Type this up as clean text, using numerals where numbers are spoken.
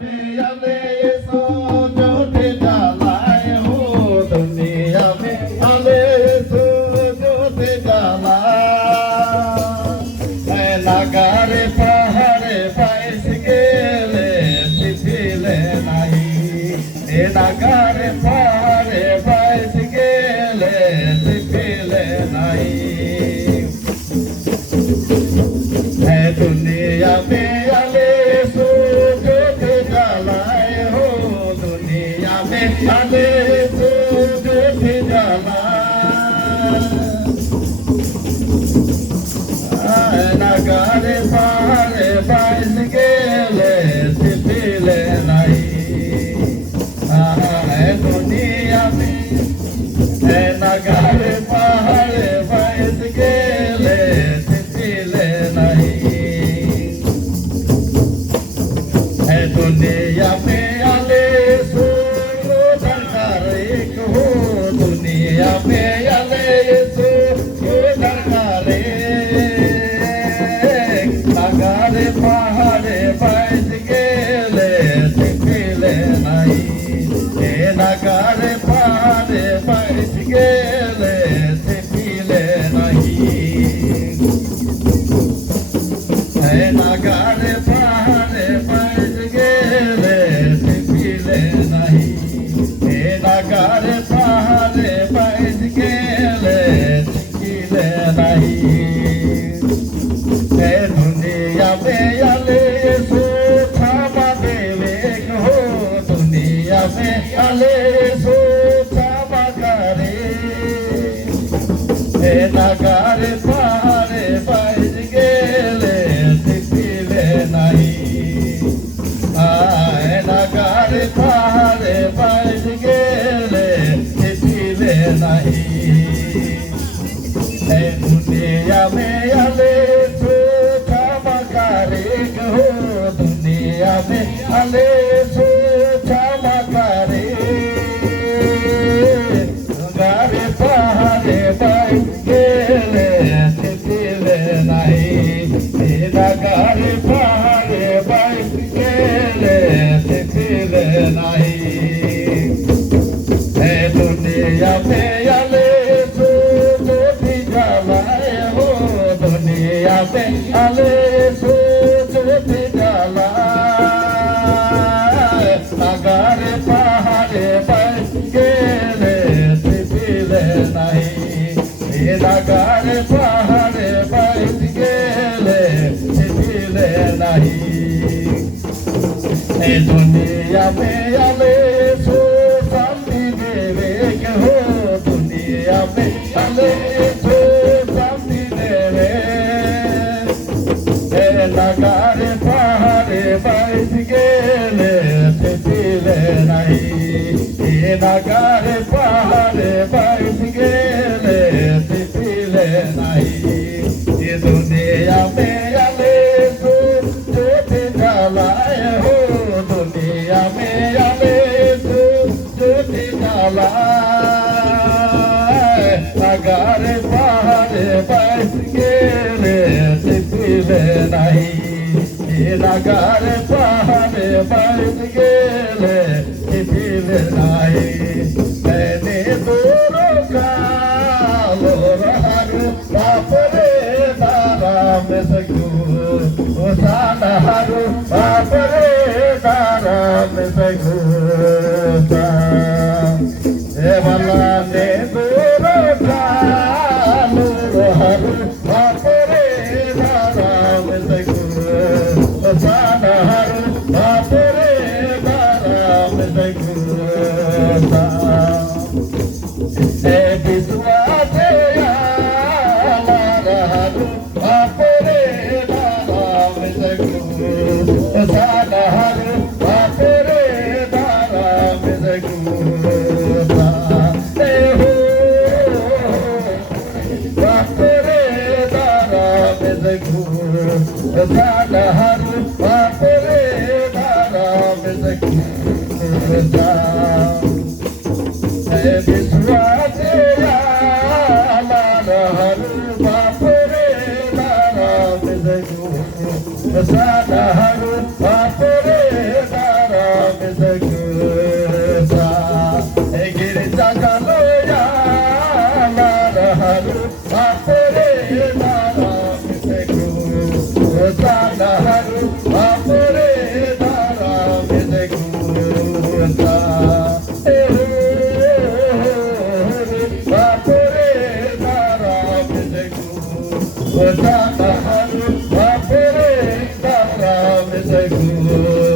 दुनिया में सो जोते जलाए हो दुनिया में आले सो जोते जलाए नगारे पहाड़े पाइस गेले सिथिले नहीं नगारे पहाड़े पाइस गेले सिथिले नहीं दुनिया में आले सो जोते जलाए हो दुनिया में आले सो जोते जलाए नगारे पहाड़े पाइस गेले सिथिले नहीं दुनिया में नगारे पहाड़े पाइस गेले सिथिले नहीं दुनिया में आले सो दरकार एक हो दुनिया में आले सो दरकार नगारे पहाड़े पाइस गेले सिथिले नहीं नगारे पहाड़े पाइस गेले सिथिले नहीं नगारे पहाड़े पाइस गेले सिथिले नहीं नगारे पहाड़े पाइस गेले सिथिले नहीं दुनिया में आले सो क्षमा देवे हो दुनिया में आले सो क्षमा करे नगारे पहाड़े पाइस गेले सिथिले नहीं नगारे पहाड़े पाइस गेले सिथिले नहीं दुनिया में आले सो क्षमा करे हो दुनिया में आले सो क्षमा करे नगारे पहाड़े पाइस गेले सिथिले नहीं नगारे पहाड़े पाइस गेले सिथिले नहीं दुनिया में आले सो जोते जलाए हो दुनिया में आले सो जोते जलाए नगारे पहाड़े पाइस गेले सिथिले नहीं नगारे पहाड़े पाइस गेले सिथिले नहीं दुनिया में आले सो शांति देवे हो दुनिया में आले सो शांति देवे नगारे पहाड़े पाइस गेले सिथिले नहीं नगारे पहाड़े पाइस गेले सिथिले नहीं दुनिया में आले सो जोते जलाए हो दुनिया में आले सो जोते जलाए नगारे पहाड़े पाइस गेले सिथिले नहीं नगारे पहाड़े पाइस गेले सिथिले नहीं मैंने दोनों कालो रहारू बापरे दाराम सगू सानहारू बापरे दाराम सगू भला ने दोनों कालो रहारू बापरे दाराम सगू सानहारू बापरे दाराम सगू विश्वासे आलारू बापरे दाराम सगू सानहारू बापरे दाराम सगू बापरे दाराम सगू सानहारू बापरे दाराम सगू विश्वासे आलारू बापरे दाराम सगू सानहारू बापरे दाराम हो